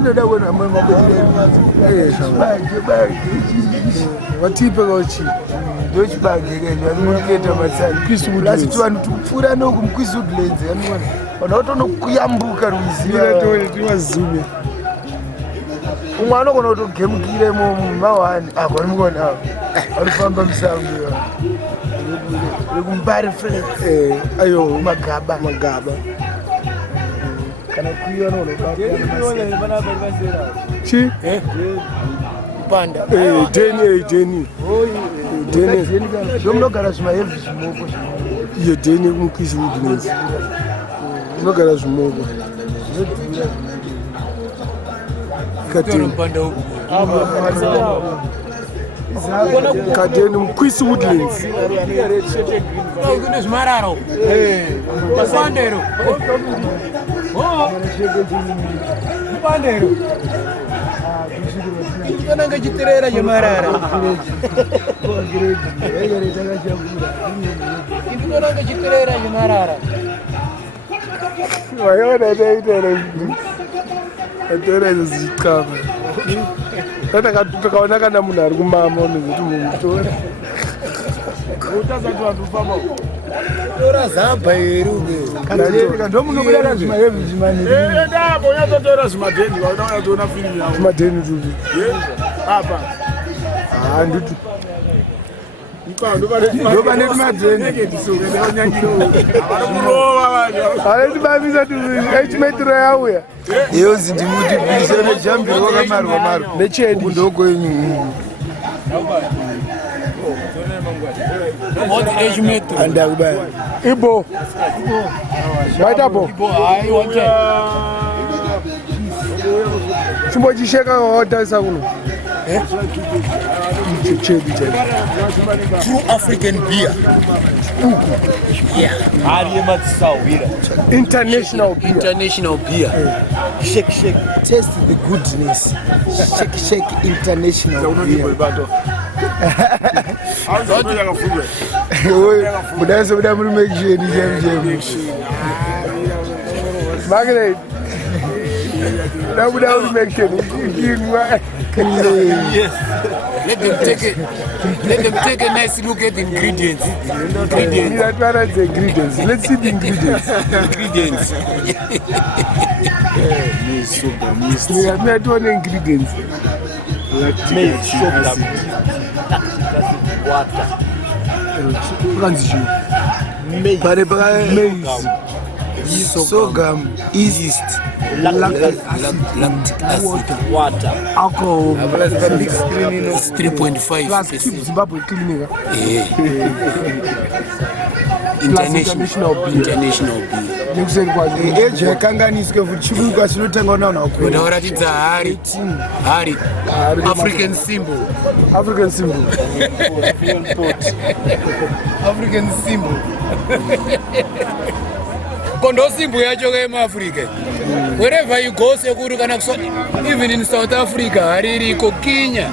ndoda kuona mama watipe kochi ndochibage kenyo anomuketa masani lasi tu vanhu tukupfuura nokumukwizi woodlands anowana vanhu vatonokuyambuka ruziva umwe anogona kutogemukiremo mumawani akwanimukona vanofamba musango rekumbari ayo magaba kana kuiwa chi panda deni ndomunogara zvimahevhi zvimoko iyo deni kumukwizi woodlands unogara zvimoko Kadeni mkwisi woodlands kune zvimararo mapandero mapandero kananga chiterera chemarara kananga chiterera chemarara waiona daitera atera zvichikama takaona kana munhu ari kumama unozoti mumutora utazati vantu ufamba tora zabha eri ndomunobudara zvimahevhi zvimanidabo unyatotora zvimadheni vaona unyatoona filimu yavo zvimadheni tupi apa handiti ndopane timadhenialetibamisa echimetro yauya iyozi ndimutibvise nejambiro wakamarwa marwa nechedi ndokwenyu andakubaya ibo maita bo chimbochisheka kawatarisa kuno True African beer. International beer. International beer. Shake. Taste the goodness. Shake international beer. Mudaso muda muri make sure ni jam. Margaret. Now we don't make sure. Yes. Let them take a nice look at the ingredients. Let's see the ingredients. We have not one ingredients. Maize. Sorghum, yeast, lactic acid, water, alcohol, 3.5%. Zimbabwe cleaning. International beer. Eje kanganisike vuchibuka sinotengwa nawo nakho. Unoratidza hari African symbol. African symbol. Kondo symbol yacho kemuAfrica. Wherever you go sekuri kana even in South Africa hari iriko Kenya.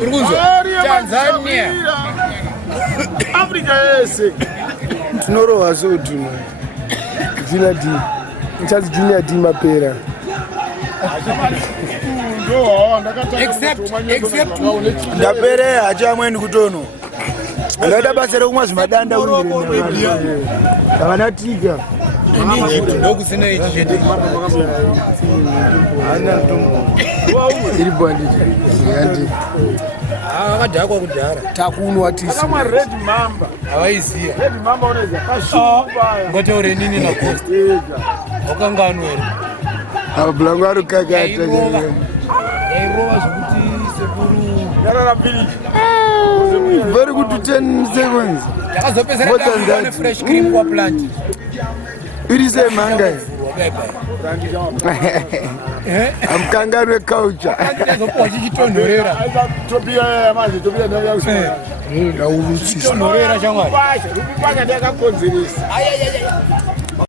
Urikuzwa? Tanzania. Africa yese. Tinorowa zoduma. Junior D. Nchazi Junior D mapera. Except ndapere achamweni kutono. Ndaida basa rekumwa zvimadanda uri. Akanatika. Ndokusina ichi chete. Iri banditi. Yandi. Akadhakwa kudhara. Takunwa tisi. Kama red mamba. Hawaiziya. Red mamba unaweza kashupa. Ngotaure nini na cost. Wakangano ere. Ablango ari kakata. Yairova zvikuti sekuru. Yarara village. Very good to 10 seconds. Yakazopesera ne fresh cream kwa plant. Iri se manga. Amkangarwe culture. Akazokuwa chichitonhorera. Topia manje topia ndaya kusema. Ndaulutsisa. Chitonhorera chamwari. Rupasha ndakakonzeresa. Ayayaya.